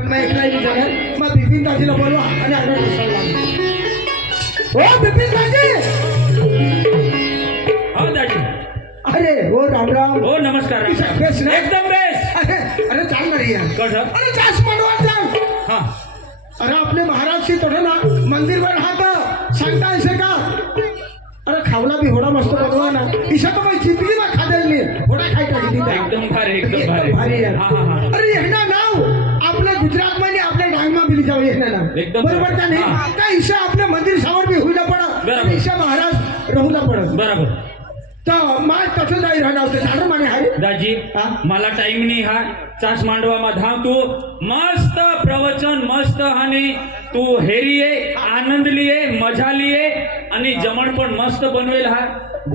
पण मैं एकला ही जाणार मग बिपिन दाजीला बोलवा आणि ऑर्डर बसवला ओ बिपिन दाजी हाँ दादी। अरे ओ राम राम ओ नमस्कार नमस्कार। बेस ना एकदम बेस। अरे चाल ना रे यार कसं? अरे जास मांडवा चाल हाँ अरे आपले महाराज से थोडं ना मंदिरवर राहता सांगता ऐसे का अरे खावला भी होडा मस्त बनवा ना ईशा तो मैं जिंदगी में खा देली होडा खाई टाकी दी एकदम भारी एकदम भारी। भारी यार हाँ हाँ हाँ अरे हे ना नाव आपल्या गुजरात मध्ये आपल्या डांगमा बिली जाऊ हे ना एकदम बरोबर का नाही हाँ। का ईशा आपल्या मंदिर समोर भी होईला पडा बरोबर। ईशा महाराज राहूला पडत बरोबर। तर माय तसं जाई राहणार होते झाडं माने हाय दाजी हा? मला टाइम नाही हा चास मांडवा मा धाव तू मस्त प्रवचन मस्त आणि तू हेरिये आनंद लिए मजा लिए आणि जमण पण मस्त बनवेल हा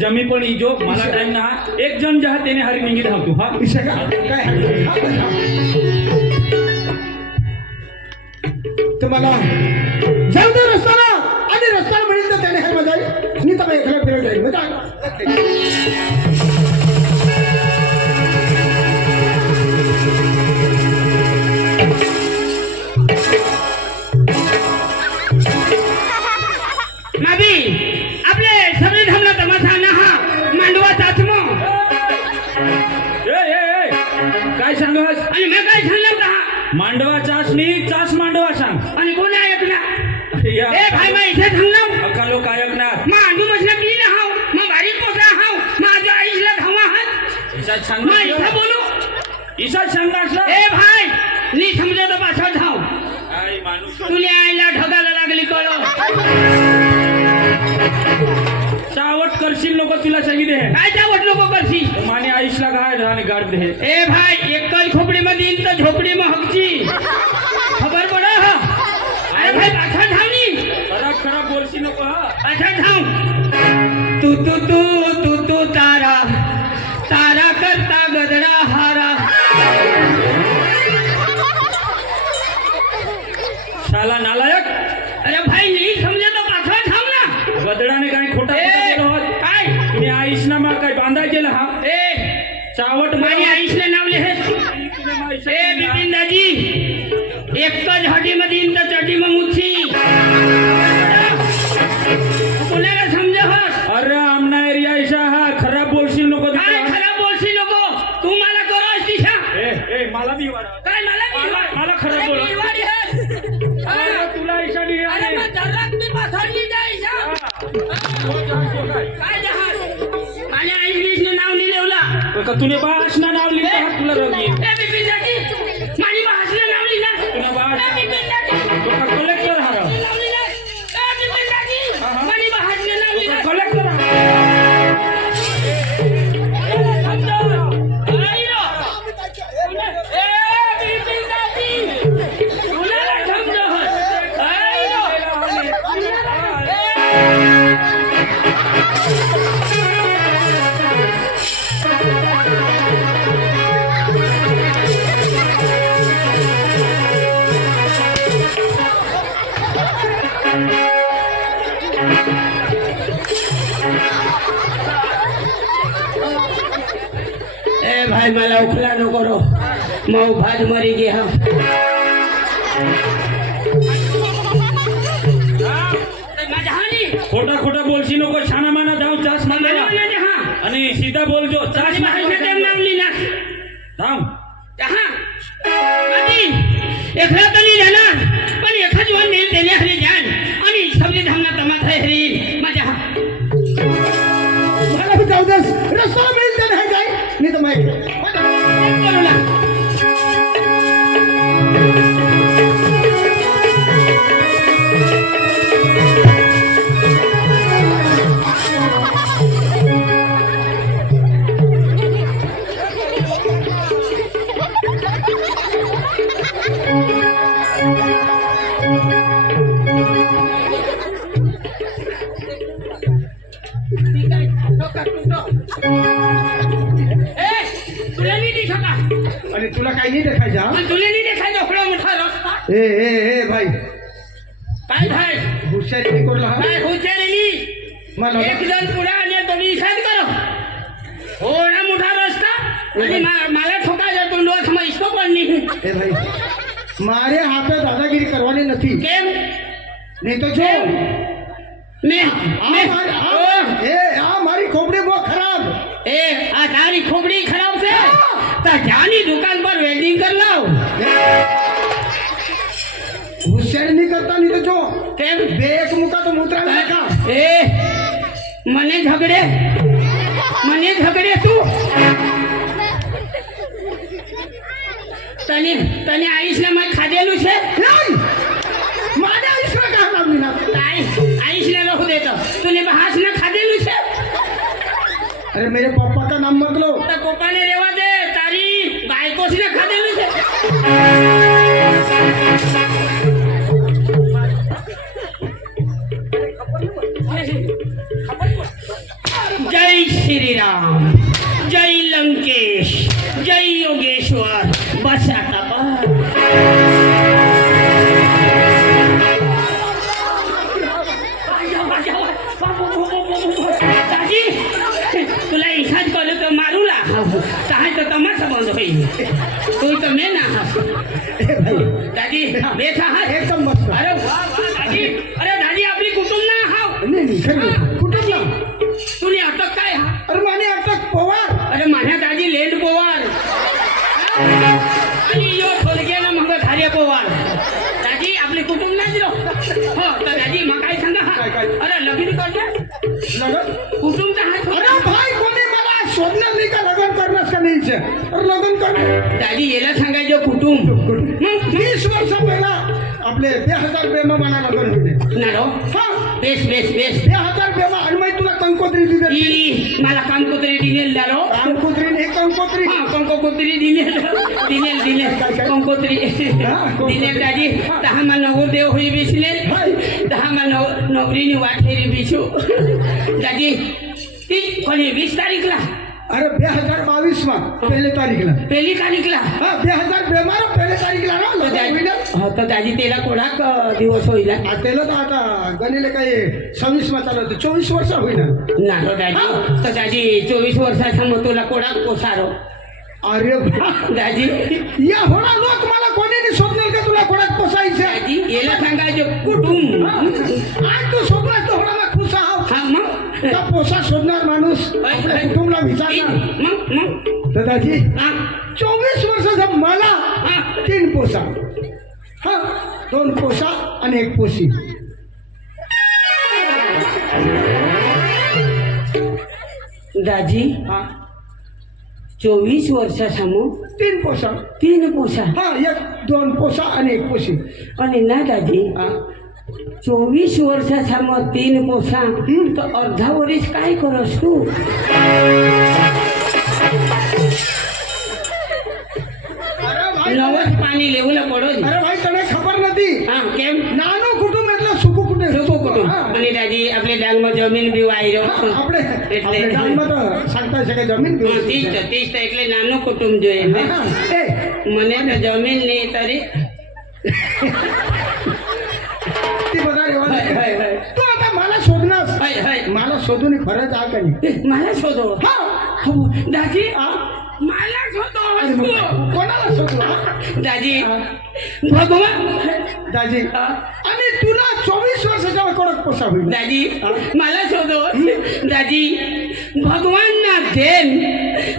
जमी पण इजो मला टाइम ना हा एक जण जहा त्याने हरी निंगी धाव तू हा ईशा का काय हाय? हा, बस, हा. तुम्हाला जाऊ दे रस्त्याला आणि रस्त्याला मिळेल तर त्याने हाय मजा मी तर एकला फिरत जाईल माबी आपले सगळे धमला तमाशा ना हा मांडवा चाचमो ए काय सांगस आणि मी काय सांगणार का मांडवा चासनी चास मांडवा सांग आणि कोण ऐकना या ए भाई मैं इथे सांगणार अकालो काय ऐकणार मांडू मसला पी ना हाव मग बारीक पोसला हाव माझ्या आईला धावा हात ईशात सांग मग इथे बोलू ईशात सांगास ए भाई नी समजे तर पाछा धाव काय माणूस तुला आईला ढगाला लागली कळो चावट करशील नको तुला सांगितले काय चावट नको करशी माने आईशला काय आणि गाड दे ए भाई एकल खोपडी मध्ये इन तर झोपडी में हकची खबर पड़ा हा अरे भाई पाछा धावनी खराब खराब बोलशी नको हा पाछा धाव तू तू तू तू तू तारा तारा करता गदडा हारा शाला नालायक अरे भाई नहीं समझे तो पाछा धाव ना गदडाने काय खोटा ए, काय तुम्ही आईशना मा काय बांधाय गेला हा ए चावट माझी आईशले नाव लिहे ए बिपिन दाजी एकच हटी मध्ये इन तर चटी में मुच्छी कोणाला समजे हस अरे आमना एरिया ईशा हा खराब बोलशील नको तू. काय खराब बोलशी नको तू मला करोस दिशा ए मला बी वाढ काय मला खराब बोल अरे तुला ईशा नाही अरे मग जराक मी पाथरली जायचा काय जहाज माझ्या आईने नाव नाही लिहिला का तुने बासना नाव लिहिलं तुला रवी ए बिपिन दाजी माझी भाषण नाव लिहिला तुला बास ए बिपिन दाजी कलेक्टर हारा नाव लिहिला ए बिपिन दाजी माझी भाषण नाव लिहिला कलेक्टर ए भाई मला उखला नको करो मऊ भाज मरी गया खोटा खोटा बोलशी नको छाना माना जाऊ चास मांडवा आणि सीधा बोल जो चास मांडवा थांब एकला तरी जाणार पण एखाद वन नेल त्याने हरी जान आणि सबली धामना तमाथा हरी माझ्या मला भी जाऊ दस रस्त्याला मिळेल तर हाय जाई मी तर मैं बोलला आणि तुला काही नाही देखायचा तुला नाही देखायचा एवढा मोठा रस्ता ए भाई काय भाई हुशारी नाही करला हा काय हुशारीनी मला एक जण पुढे आणि दोन्ही इशाद करो एवढा मोठा रस्ता आणि मला ठोकायचा तो लोक मग इसको पण नाही ए भाई મારે હાથે દાદાગીરી કરવાની નથી કેમ નહીં તો જો મેં આ મારી ખોપડી બહુ ખરાબ એ આ તારી ખોપડી ખરાબ છે તો જાની દુકાન પર વેલ્ડિંગ કર લાવ હોશિયારી નહીં કરતા નહીં તો જો કેમ બે એક મુકા તો મૂતરા નાખા એ મને ઝગડે તું તને તને આયુષને મેં ખાધેલું છે નહીં મારે ઈશ્વર કા નામ નહીં નાખે આયુષને રહું દેતો તુને હાથ ને ખાધેલું છે अरे मेरे पापा का नाम मत लो તો પપ્પાને રહેવા દે તારી બાઈકો ને ખાધેલું છે જય શ્રી રામ જય લંકેશ જય યોગેશ્વર બસાતા દાદી तुला इशाद कॉल तो मारू ला काय तो तमाशा बंद होईल तू तो मैं ना दादी बेसा हा एकदम मस्त अरे वाह वाह दादी अरे दादी आपली कुटुंब ना हाव नहीं नहीं खरी कुठं जा तुने अटक काय हा अरे माने अटक पवार अरे माझ्या दादी लेंड पोवार आणि यो खोलग्याला मग धार्य पोवार दादी आपली कुटुंब नाही रो हो तर दादी मग काय सांगा हा अरे लगीन करते लगन कुटुंबचा हात अरे भाई कोणी मला शोधणार नाही का लग्न करणार का नाही इच्छा अरे लग्न करणार दादी याला सांगायचं कुटुंब 20 वर्ष पहिला आपले 2000 बेमा मला लग्न होते ना रो हा बेस बेस बेस 2000 बेमा आणि मग तुला कंकोत्री दिली ई मला कामकुत्री दिनेल दारो कंकोत्री एक कंकोत्री हा कंकोत्री दिनेल कंकोत्री दिनेल दादी दहा मा नवरदेव होई बिसले दहा मा नवरीनी वाटेरी बिसू दादी ती कोणी 20 तारीखला अरे 2022 માં પહેલી તારીખला पहिली तारीखला हा 2000 बेमा पहिली तारीखला ना लग्न होईल हो तर दादी तेला कोणाक दिवस होईल आ त्याला तर आता गणिले काही 26 मा चालू होतं 24 वर्ष होईल ना रो दादी तर दादी 24 वर्षाचा मग तुला कोणाक पोसारो अरे दादी या होणा लोक मला कोणी नाही शोधणार का तुला कोणाक पोसायचं दादी याला सांगायचं कुटुंब आज तू शोधणार तर होणा मग खुश आहो हा मग का पोसा शोधणार माणूस आपल्या कुटुंबाला विचारणार मग दादाजी हा 24 वर्षाचा मला हा 3 पोसा हा 2 पोसा आणि 1 पोशी दाजी हा 24 वर्षासमोर 3 पोसा 3 पोसा हा 2 पोसा आणि 1 पोशी आणि ना दादी हा 24 वर्षासमोर 3 पोसा तर अर्धा वरीस काय करस तू अरे भाई नवस पाणी लेवला पडो अरे भाई तने खबर નથી हा केम નાનો કુટુંબ એટલે સુખું કુટુંબ લોકો કુટુંબ અને દાદી આપણે ડાંગમાં જમીન બી વાયરો આપણે આપણે ગામમાં તો સાંતા છે કે જમીન બી 30 એટલે નાનું કુટુંબ જોઈએ ને હા એ મને તો જમીન નહીં તરી ती बघा रेवा हाय हाय हाय तू आता मला शोधणार हाय हाय मला शोधून खरंच आ कधी मला शोधो हा हो, दादी हा मला शोधो अरे मग कोणाला शोधू हा? दादी भगवान दाजी आणि तुला 24 वर्षाच्या कोणाक पोसा होईल दादी मला शोधो दादी भगवान ना देन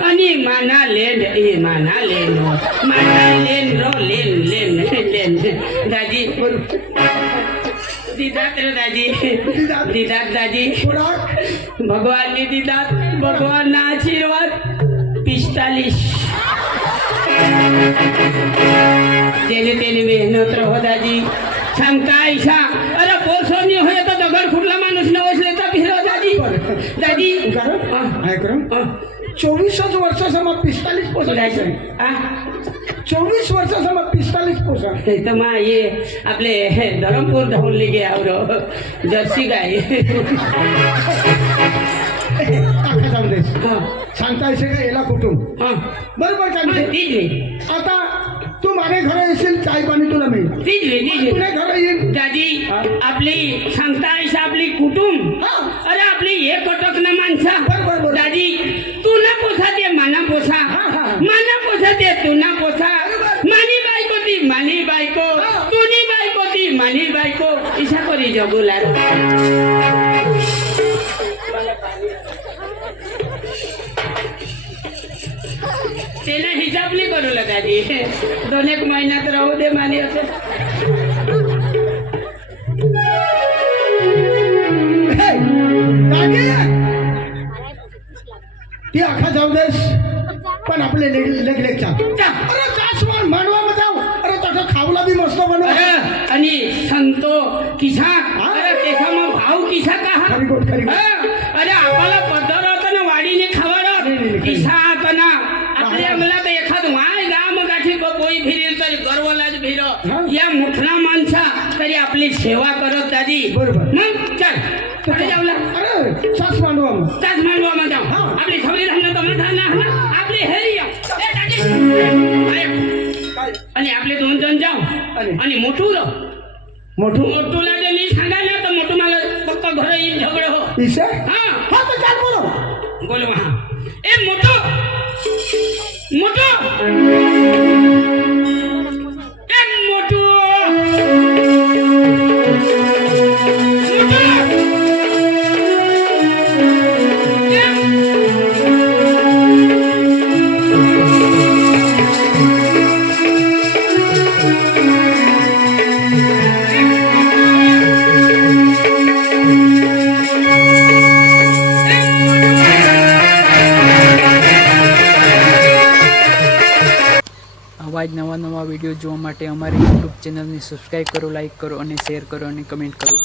आणि माना लेन माना लेन रो लेन दादी दीदात रे दादी दीदात दादी कोणाक भगवान ने दीदात भगवान ना आशीर्वाद 45 जेने तेने मेहनत रहो दादी सांगता ऐसा अरे पोसोनी होय तर दगड फुटला माणूस नवसले तर फिरव दादी दादी काय करू 24 वर्षाचा मग 45 पोसा दादी 24 वर्षाचा मग 45 पोसा ते तर मा ये आपले धरमपूर धावून लिगे आवरो जर्सी गाय टाका जाऊन देस सांगता येते का याला कुटुंब बरोबर का नाही? तीजली आता तू माझ्या घरा येशील चाय पाणी तुला मिळेल तीजली तुला घरा येईल दादी आपली सांगता ऐसा आपली कुटुंब अरे आपली एक कटक ना माणसा बरोबर. दादी तू ना पोसा ते माना पोसा माना पोसा ते तू ना पोसा मानी बायको ती मानी बायको मानी बायको इशा करी जगुला त्याला हिसाब नाही करू दादी 2-1 महिन्यात राहू दे मानी असं हे, काकी! ती आखा जाऊ देस पण आपले लेग लेगचा अरे जास्वंद मांडवा जाऊ अरे तसं खावला बी मस्त बनव अरे आणि संतो किसा अरे त्याचा मग भाव किसा का हा? खरी गोट, खरी गोट. हा? अरे आपला पदर होता ना वाडीने खबर किसा होता ना आपल्या मला तर एखाद वाय गाम गाठी कोई फिरेल तरी गर्वलाच भिर या मुठला माणसा तरी आपली सेवा करत दादी बरोबर. मग चल कुठे जाऊला अरे सास मांडवा मग. ताज मानवा मग जाऊ हा. आपली सगळी राहणं तर आपली हेरी या. ए, दादी. अरे, काय? आणि आपले 2 जण जाऊ आणि मोठू मोठू मोठूला जे मी सांगायला तर मोठू मला पक्का घर येईल झगडं हो ईशा हा हा तर चाल बोलो बोल हा ए मोठू मोठू ए मोठू આવા જ નવા વિડીયો જોવા માટે અમારી યુટ્યુબ ચેનલને સબસ્ક્રાઈબ કરો, લાઈક કરો અને શેર કરો અને કમેન્ટ કરો.